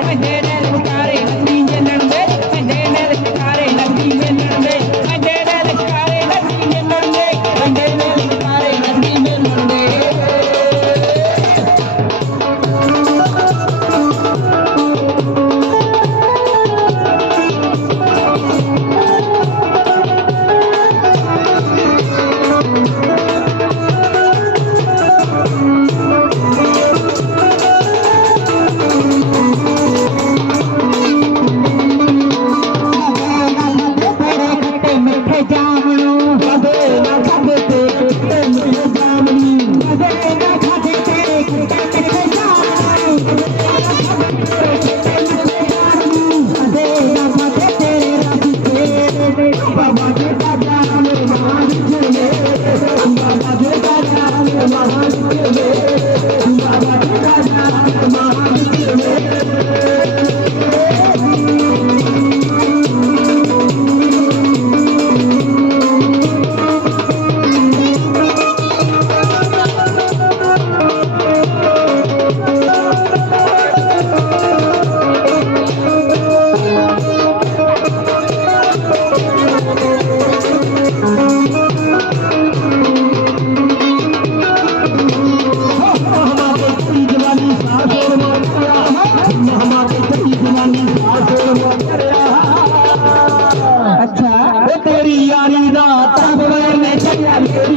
Oh, my. I down. ਹਮਾਰੀ ਤੇਰੀ ਜਵਾਨੀ ਆਸਰ ਕਰਿਆ ਅੱਛਾ, ਉਹ ਤੇਰੀ ਯਾਰੀ ਦਾ ਤਾਂ ਬਗੈਰ ਨੇ ਚੱਲਿਆ ਮੇਰੀ